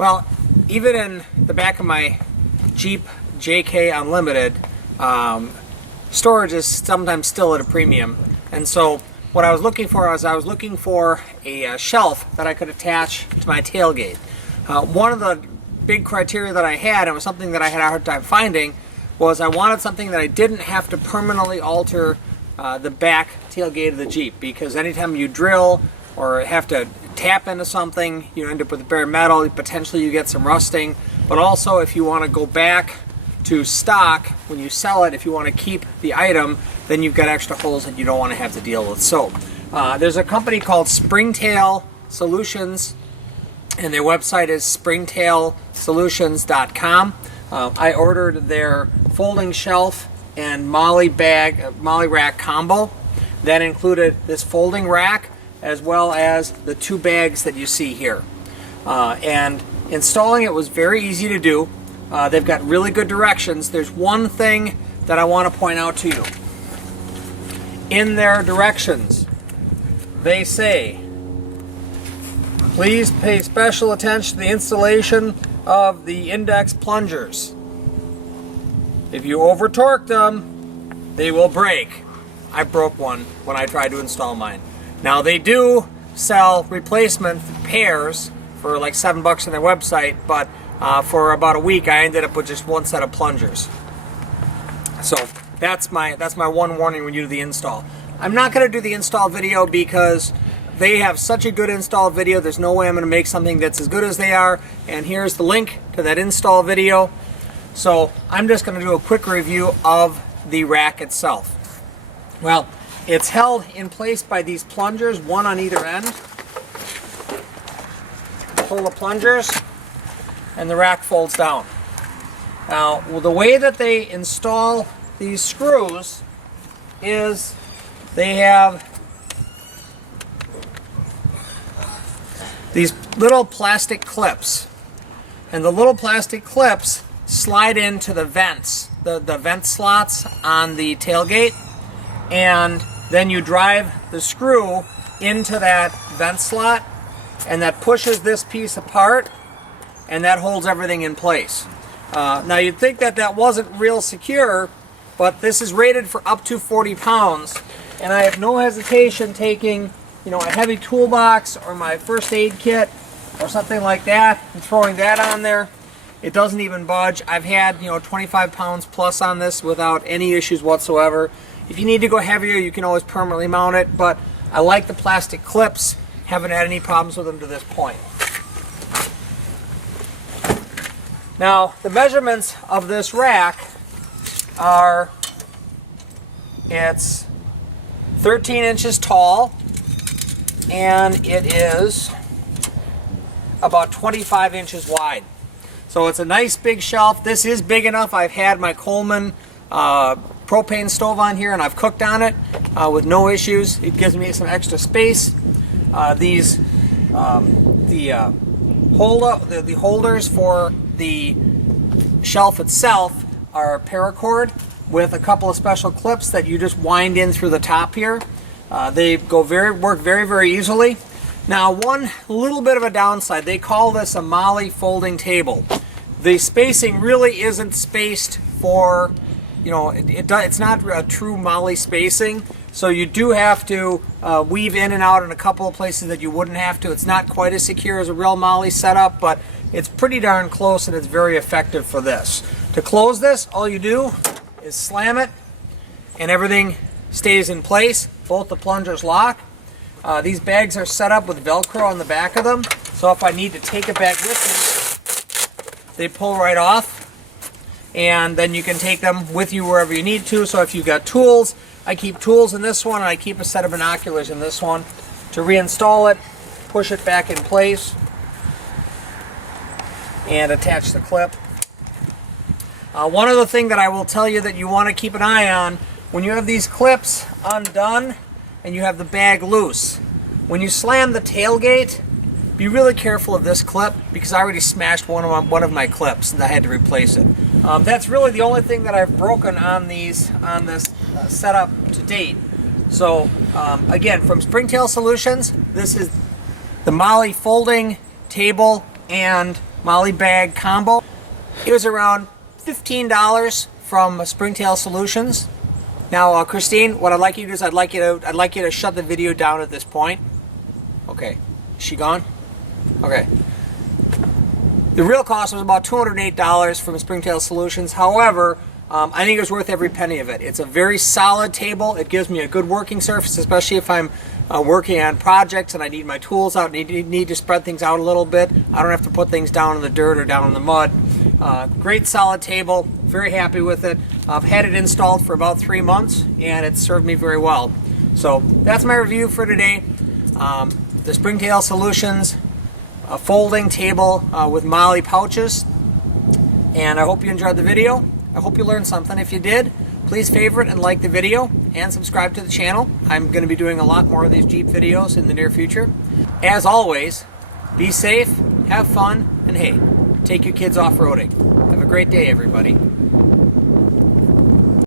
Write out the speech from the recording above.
Well, even in the back of my Jeep JK Unlimited, storage is sometimes still at a premium. And so what I was looking for was a shelf that I could attach to my tailgate. One of the big criteria that I had, and it was something that I had a hard time finding, was I wanted something that I didn't have to permanently alter the back tailgate of the Jeep, because anytime you drill or have to tap into something, you end up with bare metal, potentially you get some rusting. But also, if you want to go back to stock when you sell it, if you want to keep the item, then you've got extra holes that you don't want to have to deal with. So there's a company called Springtail Solutions, and their website is springtailsolutions.com. I ordered their folding shelf and molly rack combo. That included this folding rack as well as the 2 bags that you see here. And installing it was very easy to do. They've got really good directions. There's one thing that I want to point out to you. In their directions, they say, please pay special attention to the installation of the index plungers. If you over torque them, they will break. I broke one when I tried to install mine. Now they do sell replacement pairs for like $7 on their website, but for about a week I ended up with just one set of plungers. So that's my one warning when you do the install. I'm not going to do the install video because they have such a good install video. There's no way I'm going to make something that's as good as they are. And here's the link to that install video. So I'm just going to do a quick review of the rack itself. Well, it's held in place by these plungers, one on either end. Pull the plungers and the rack folds down. Now, the way that they install these screws is they have these little plastic clips, and the little plastic clips slide into the vents, the vent slots on the tailgate, and then you drive the screw into that vent slot, and that pushes this piece apart, and that holds everything in place. Now you'd think that that wasn't real secure, but this is rated for up to 40 pounds, and I have no hesitation taking, a heavy toolbox or my first aid kit or something like that and throwing that on there. It doesn't even budge. I've had 25 pounds plus on this without any issues whatsoever. If you need to go heavier, you can always permanently mount it, but I like the plastic clips. Haven't had any problems with them to this point. Now, the measurements of this rack are, it's 13 inches tall, and it is about 25 inches wide. So it's a nice big shelf. This is big enough. I've had my Coleman propane stove on here, and I've cooked on it with no issues. It gives me some extra space. The holders for the shelf itself are paracord with a couple of special clips that you just wind in through the top here. They work very, very easily. Now, one little bit of a downside, they call this a Molly folding table. The spacing really isn't spaced for, it's not a true Molly spacing, so you do have to weave in and out in a couple of places that you wouldn't have to. It's not quite as secure as a real Molly setup, but it's pretty darn close, and it's very effective for this. To close this, all you do is slam it, and everything stays in place. Both the plungers lock. These bags are set up with Velcro on the back of them, so if I need to take it back with me, they pull right off, and then you can take them with you wherever you need to. So if you've got tools, I keep tools in this one, and I keep a set of binoculars in this one. To reinstall it, push it back in place, and attach the clip. One other thing that I will tell you that you want to keep an eye on, when you have these clips undone and you have the bag loose, when you slam the tailgate, be really careful of this clip, because I already smashed one of my clips and I had to replace it. That's really the only thing that I've broken on this setup to date. So again, from Springtail Solutions, this is the Molly folding table and Molly bag combo. It was around $15 from Springtail Solutions. Now, Christine, what I'd like you to do is I'd like you to shut the video down at this point. Okay, is she gone? Okay. The real cost was about $208 from Springtail Solutions. However, I think it was worth every penny of it. It's a very solid table. It gives me a good working surface, especially if I'm working on projects and I need my tools out, need to spread things out a little bit. I don't have to put things down in the dirt or down in the mud. Great solid table. Very happy with it. I've had it installed for about 3 months and it's served me very well. So that's my review for today. The Springtail Solutions folding table with Molly pouches. And I hope you enjoyed the video. I hope you learned something. If you did, please favorite and like the video and subscribe to the channel. I'm going to be doing a lot more of these Jeep videos in the near future. As always, be safe, have fun, and hey, take your kids off-roading. Have a great day, everybody.